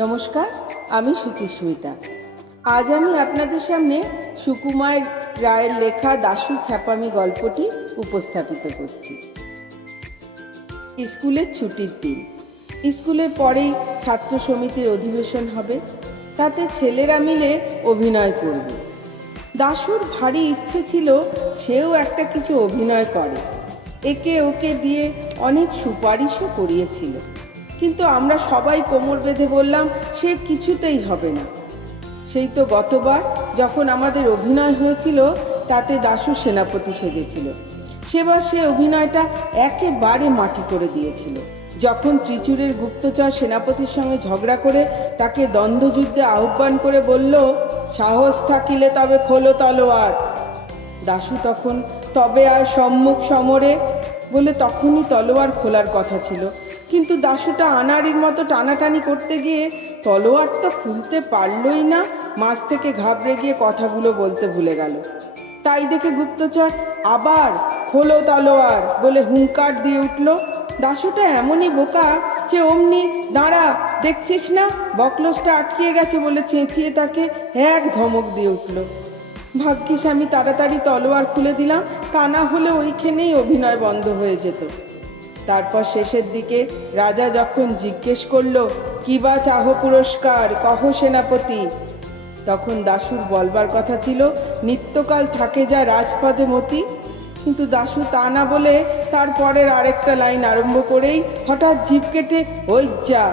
নমস্কার, আমি সুচিস্মিতা। আজ আমি আপনাদের সামনে সুকুমার রায়ের লেখা দাশুর খ্যাপামি গল্পটি উপস্থাপিত করছি। স্কুলের ছুটির দিন। স্কুলের পরেই ছাত্র সমিতির অধিবেশন হবে, তাতে ছেলেরা মিলে অভিনয় করবে। দাশুর ভারী ইচ্ছে ছিল সেও একটা কিছু অভিনয় করে। একে ওকে দিয়ে অনেক সুপারিশও করিয়েছিল, কিন্তু আমরা সবাই কোমর বেঁধে বললাম সে কিছুতেই হবে না। সেই তো গতবার যখন আমাদের অভিনয় হয়েছিল, তাতে দাশু সেনাপতি সেজেছিল। সেবার সে অভিনয়টা একেবারে মাটি করে দিয়েছিল। যখন ত্রিচুরের গুপ্তচর সেনাপতির সঙ্গে ঝগড়া করে তাকে দ্বন্দ্বযুদ্ধে আহ্বান করে বলল, সাহস থাকিলে তবে খোলো তলোয়ার, দাশু তখন তবে আর সম্মুখ সমরে বলে তখনই তলোয়ার খোলার কথা ছিল, কিন্তু দাশুটা আনাড়ির মতো টানাটানি করতে গিয়ে তলোয়ার তো খুলতে পারলই না। মাঝ থেকে ঘাবড়ে গিয়ে কথাগুলো বলতে ভুলে গেল। তাই দেখে গুপ্তচর আবার খোলো তলোয়ার বলে হুঙ্কার দিয়ে উঠল। দাশুটা এমনই বোকা যে অমনি দাঁড়া, দেখছিস না বকলসটা আটকিয়ে গেছে বলে চেঁচিয়ে তাকে এক ধমক দিয়ে উঠল। ভাগ্যিস আমি তাড়াতাড়ি তলোয়ার খুলে দিলাম, তা না হলে ওইখানেই অভিনয় বন্ধ হয়ে যেত। তারপর শেষের দিকে রাজা যখন জিজ্ঞেস করল, কি বা চাহ পুরস্কার, কহ সেনাপতি, তখন দাশুর বলবার কথা ছিল, নিত্যকাল থাকে যা রাজপদে মতি। কিন্তু দাশু তা না বলে তারপরের আরেকটা লাইন আরম্ভ করেই হঠাৎ জিভ কেটে ওই যা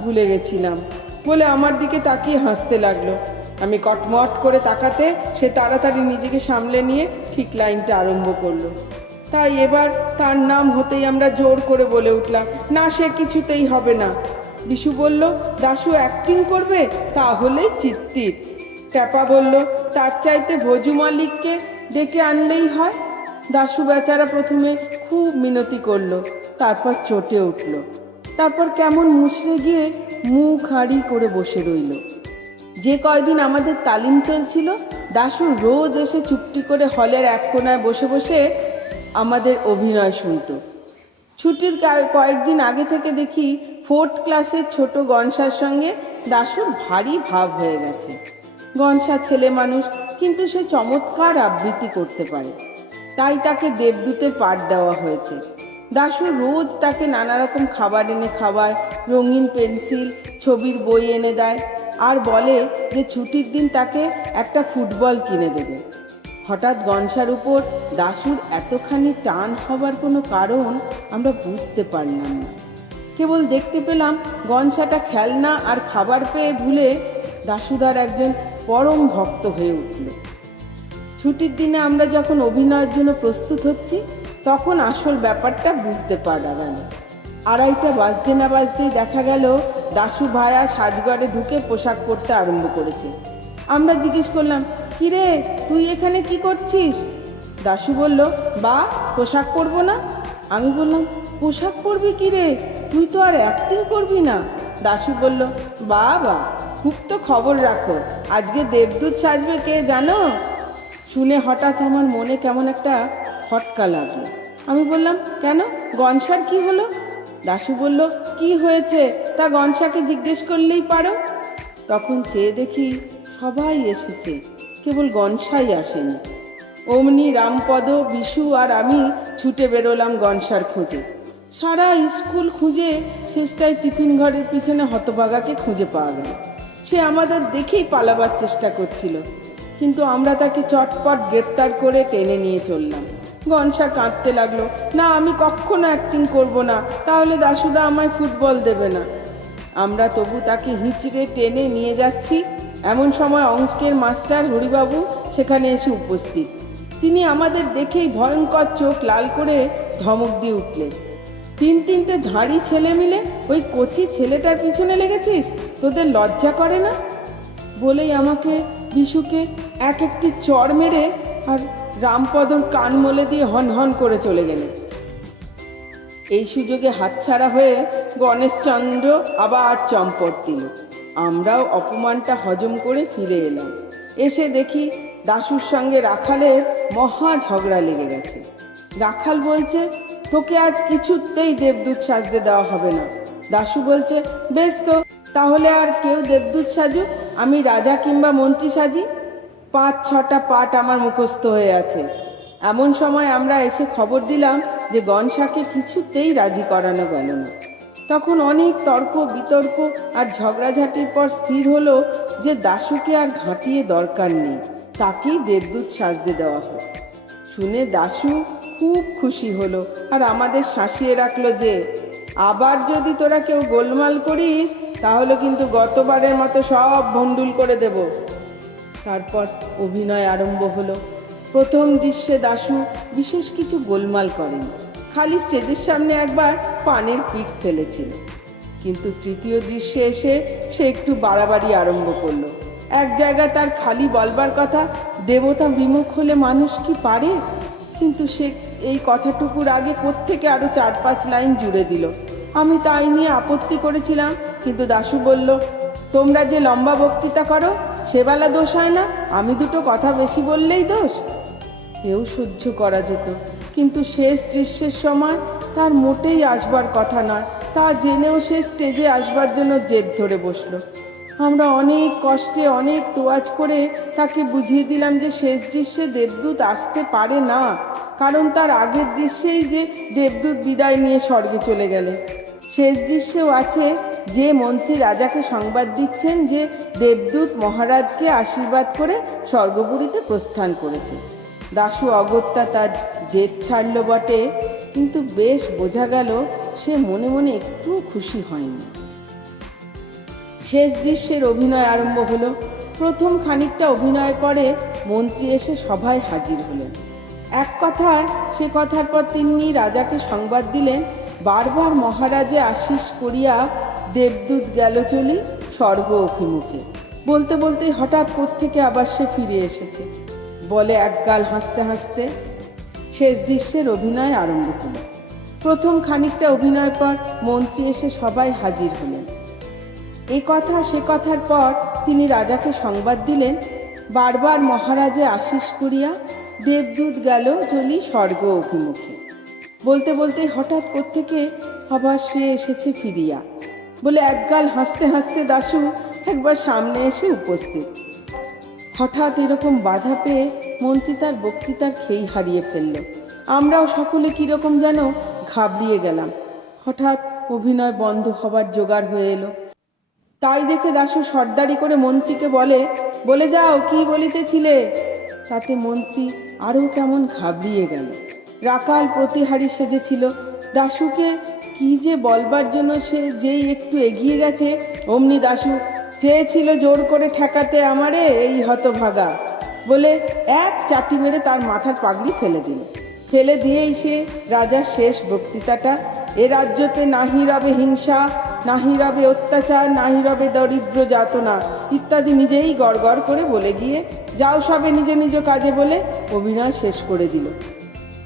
ভুলে গেছিলাম বলে আমার দিকে তাকিয়ে হাসতে লাগলো। আমি কটমট করে তাকাতে সে তাড়াতাড়ি নিজেকে সামলে নিয়ে ঠিক লাইনটা আরম্ভ করলো। তাই এবার তার নাম হতেই আমরা জোর করে বলে উঠলাম, না সে কিছুতেই হবে না। বিশু বলল, দাশু অ্যাক্টিং করবে, তাহলেই চিত্তির। ট্যাপা বলল, তার চাইতে ভজু মালিককে ডেকে আনলেই হয়। দাশু বেচারা প্রথমে খুব মিনতি করলো, তারপর চটে উঠল, তারপর কেমন মুচড়ে গিয়ে মুখ হাঁড়ি করে বসে রইল। যে কয়দিন আমাদের তালিম চলছিল, দাশু রোজ এসে চুপটি করে হলের এক কোনায় বসে বসে আমাদের অভিনয় শুনত। ছুটির কয়েকদিন আগে থেকে দেখি 4th ক্লাসের ছোট গনসার সঙ্গে দাশুর ভারী ভাব হয়ে গেছে। গনসা ছেলে মানুষ, কিন্তু সে চমৎকার আবৃত্তি করতে পারে, তাই তাকে দেবদূতের পাঠ দেওয়া হয়েছে। দাশু রোজ তাকে নানা রকম খাবার এনে খাওয়ায়, রঙিন পেন্সিল, ছবির বই এনে দেয়, আর বলে যে ছুটির দিন তাকে একটা ফুটবল কিনে দেবে। হঠাৎ গনসার উপর দাশুর এতখানি টান হবার কোনো কারণ আমরা বুঝতে পারলাম না। কেবল দেখতে পেলাম গনসাটা খেলনা আর খাবার পেয়ে ভুলে দাশুদার একজন পরম ভক্ত হয়ে উঠল। ছুটির দিনে আমরা যখন অভিনয়ের জন্য প্রস্তুত হচ্ছি, তখন আসল ব্যাপারটা বুঝতে পারা গেল। 2:30 বাজতে না বাজতেই দেখা গেল দাশু ভায়া সাজঘরে ঢুকে পোশাক পরতে আরম্ভ করেছে। আমরা জিজ্ঞেস করলাম, কিরে তুই এখানে কি করছিস? দাশু বলল, বা পোশাক পরবো না। আমি বললাম, পোশাক পরবি কিরে, তুই তো আর অ্যাক্টিং করবি না। দাশু বলল, বা বা, খুব তো খবর রাখো, আজকে দেবদূত সাজবে কে জানো? শুনে হঠাৎ আমার মনে কেমন একটা খটকা লাগলো। আমি বললাম, কেন, গনসার কি হলো? দাশু বলল, কি হয়েছে তা গনসাকে জিজ্ঞেস করলেই পারো। তখন চেয়ে দেখি সবাই এসেছে, কেবল গনসাই আসেনি। অমনি রামপদ, বিশু আর আমি ছুটে বেরোলাম গনসার খোঁজে। সারা স্কুল খুঁজে শেষটায় টিফিন ঘরের পিছনে হতভাগাকে খুঁজে পাওয়া গেল। সে আমাদের দেখেই পালাবার চেষ্টা করছিল, কিন্তু আমরা তাকে চটপট গ্রেপ্তার করে টেনে নিয়ে চললাম। গনসা কাঁদতে লাগলো, না আমি কখনো অ্যাক্টিং করব না, তাহলে দাশুদা আমায় ফুটবল দেবে না। আমরা তবু তাকে হিঁচড়ে টেনে নিয়ে যাচ্ছি। এমন সময় অঙ্কের মাস্টার হরিবাবু সেখানে এসে উপস্থিত। তিনি আমাদের দেখেই ভয়ঙ্কর চোখ লাল করে ধমক দিয়ে উঠলেন, 3-3টে ধাড়ি ছেলে মিলে ওই কচি ছেলেটার পিছনে লেগেছিস, তোদের লজ্জা করে না? বলেই আমাকে, বিশুকে একটি চড় মেরে আর রামপদর কান মলে দিয়ে হন হন করে চলে গেলেন। এই সুযোগে হাতছাড়া হয়ে গণেশচন্দ্র আবার চম্পট দিল। আমরাও অপমানটা হজম করে ফিরে এলাম। এসে দেখি দাশুর সঙ্গে রাখালের মহা ঝগড়া লেগে গেছে। রাখাল বলছে, তোকে আজ কিছুতেই দেবদূত সাজতে দেওয়া হবে না। দাশু বলছে, বেশ তো, তাহলে আর কেউ দেবদূত সাজুক, আমি রাজা কিংবা মন্ত্রী সাজি? 5-6টা পাঠ আমার মুখস্থ হয়ে আছে। এমন সময় আমরা এসে খবর দিলাম যে গনসাকে কিছুতেই রাজি করানো গেল না। তখন অনেক তর্ক বিতর্ক আর ঝগড়াঝাটির পর স্থির হলো যে দাশুকে আর ঘাঁটিয়ে দরকার নেই, তাকেই দেবদূত সাজতে দেওয়া হোক। শুনে দাশু খুব খুশি হলো আর আমাদের শাসিয়ে রাখলো যে আবার যদি তোরা কেউ গোলমাল করিস তাহলে কিন্তু গতবারের মতো সব ভণ্ডুল করে দেব। তারপর অভিনয় আরম্ভ হলো। প্রথম দৃশ্যে দাশু বিশেষ কিছু গোলমাল করেনি, খালি স্টেজের সামনে একবার পানের পিক ফেলেছিল। কিন্তু তৃতীয় দৃশ্যে এসে সে একটু বাড়াবাড়ি আরম্ভ করলো। এক জায়গায় তার খালি বলবার কথা, দেবতা বিমুখ হলে মানুষ কি পারে, কিন্তু সে এই কথাটুকুর আগে কোত্থেকে আরো 4-5 লাইন জুড়ে দিল। আমি তাই নিয়ে আপত্তি করেছিলাম, কিন্তু দাশু বলল, তোমরা যে লম্বা বক্তৃতা করো সেবেলা দোষ হয় না, আমি দুটো কথা বেশি বললেই দোষ। এও সহ্য করা যেত, কিন্তু শেষ দৃশ্যের সময় তার মোটেই আসবার কথা নয়, তা জেনেও সে স্টেজে আসবার জন্য জেদ ধরে বসলো। আমরা অনেক কষ্টে অনেক তোয়াজ করে তাকে বুঝিয়ে দিলাম যে শেষ দৃশ্যে দেবদূত আসতে পারে না, কারণ তার আগের দৃশ্যেই যে দেবদূত বিদায় নিয়ে স্বর্গে চলে গেলেন। শেষ দৃশ্যেও আছে যে মন্ত্রী রাজাকে সংবাদ দিচ্ছেন যে দেবদূত মহারাজকে আশীর্বাদ করে স্বর্গপুরীতে প্রস্থান করেছে। দাশু অগত্যা তার জেদ ছাড়ল বটে, কিন্তু বেশ বোঝা গেল সে মনে মনে একটুও খুশি হয়নি। শেষ দৃশ্যের অভিনয় আরম্ভ হলো। প্রথম খানিকটা অভিনয়ের পরে মন্ত্রী এসে সভায় হাজির হলেন। এক কথায় সে কথার পর তিনি রাজাকে সংবাদ দিলেন, বারবার মহারাজে আশীষ করিয়া দেবদূত গেল চলি স্বর্গ অভিমুখে। বলতে বলতেই হঠাৎ কোত্থেকে আবার সে ফিরে এসেছে বলে একগাল হাসতে হাসতে। শেষ দৃশ্যের অভিনয় আরম্ভ হলো। প্রথম খানিকটা অভিনয়ের পর মন্ত্রী এসে সবাই হাজির হলেন। এ কথা সে কথার পর তিনি রাজাকে সংবাদ দিলেন, বারবার মহারাজে আশীষ করিয়া দেবদূত গেল চলি স্বর্গ অভিমুখে। বলতে বলতেই হঠাৎ কোত্থেকে আবার সে এসেছে ফিরিয়া বলে একগাল হাসতে হাসতে দাশু একবার সামনে এসে উপস্থিত। হঠাৎ এরকম বাধা পেয়ে মন্ত্রী তার বক্তৃতার খেই হারিয়ে ফেলল। আমরাও সকলে কীরকম যেন ঘাবড়িয়ে গেলাম। হঠাৎ অভিনয় বন্ধ হবার জোগাড় হয়ে এলো। তাই দেখে দাশু সর্দারি করে মন্ত্রীকে বলে যাও কি বলিতেছিলে। তাতে মন্ত্রী আরও কেমন ঘাবড়িয়ে গেল। রাকাল প্রতিহারী সেজেছিল। দাশুকে কি যে বলবার জন্য সে যেই একটু এগিয়ে গেছে, অমনি দাশু চেয়েছিল জোর করে ঠেকাতে আমারে এই হতভাগা বলে এক চাটি মেরে তার মাথার পাগড়ি ফেলে দিয়েই সে রাজার শেষ বক্তৃতাটা, এ রাজ্যতে নাহি রবে হিংসা, নাহি রবে অত্যাচার, নাহি রবে দরিদ্র যাতনা ইত্যাদি নিজেই গড়গড় করে বলে গিয়ে যাও সবে নিজ নিজ কাজে বলে অভিনয় শেষ করে দিল।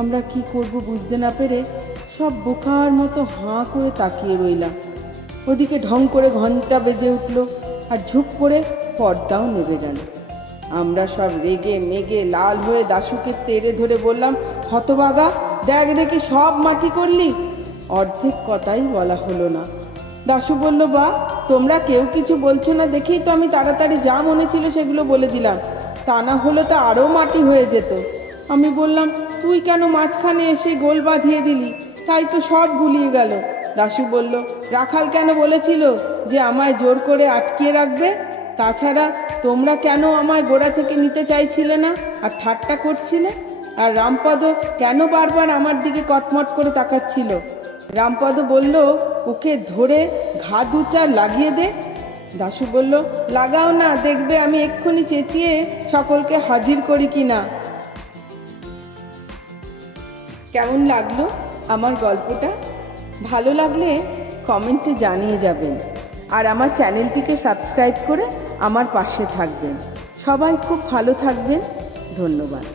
আমরা কি করব বুঝতে না পেরে সব বোকার মতো হাঁ করে তাকিয়ে রইলাম। ওদিকে ঢং করে ঘন্টা বেজে উঠল আর ঝুপ করে পর্দাও নেমে গেল। আমরা সব রেগে মেগে লাল হয়ে দাশুকে তেড়ে ধরে বললাম, হতভাগা, দেখ দেখি সব মাটি করলি। অর্ধেক কথাই বলা হলো না। দাশু বলল, বা তোমরা কেউ কিছু বলছো না দেখেই তো আমি তাড়াতাড়ি যা মনে ছিল সেগুলো বলে দিলাম, তা না হলে তো আরও মাটি হয়ে যেত। আমি বললাম, তুই কেন মাঝখানে এসে গোল বাঁধিয়ে দিলি, তাই তো সব গুলিয়ে গেল। দাশু বলল, রাখাল কেন বলেছিল যে আমায় জোর করে আটকিয়ে রাখবে? তাছাড়া তোমরা কেন আমায় গোড়া থেকে নিতে চাইছিলে না আর ঠাট্টা করছিলে? আর রামপদ কেন বারবার আমার দিকে কটমট করে তাকাচ্ছিল? রামপদ বলল, ওকে ধরে ঘা 2-4 লাগিয়ে দে। দাশু বলল, লাগাও না, দেখবে আমি এক্ষুনি চেঁচিয়ে সকলকে হাজির করি কি না। কেমন লাগলো আমার গল্পটা? ভালো লাগলে কমেন্টে জানিয়ে যাবেন আর আমার চ্যানেলটিকে সাবস্ক্রাইব করে আমার পাশে থাকবেন। সবাই খুব ভালো থাকবেন। ধন্যবাদ।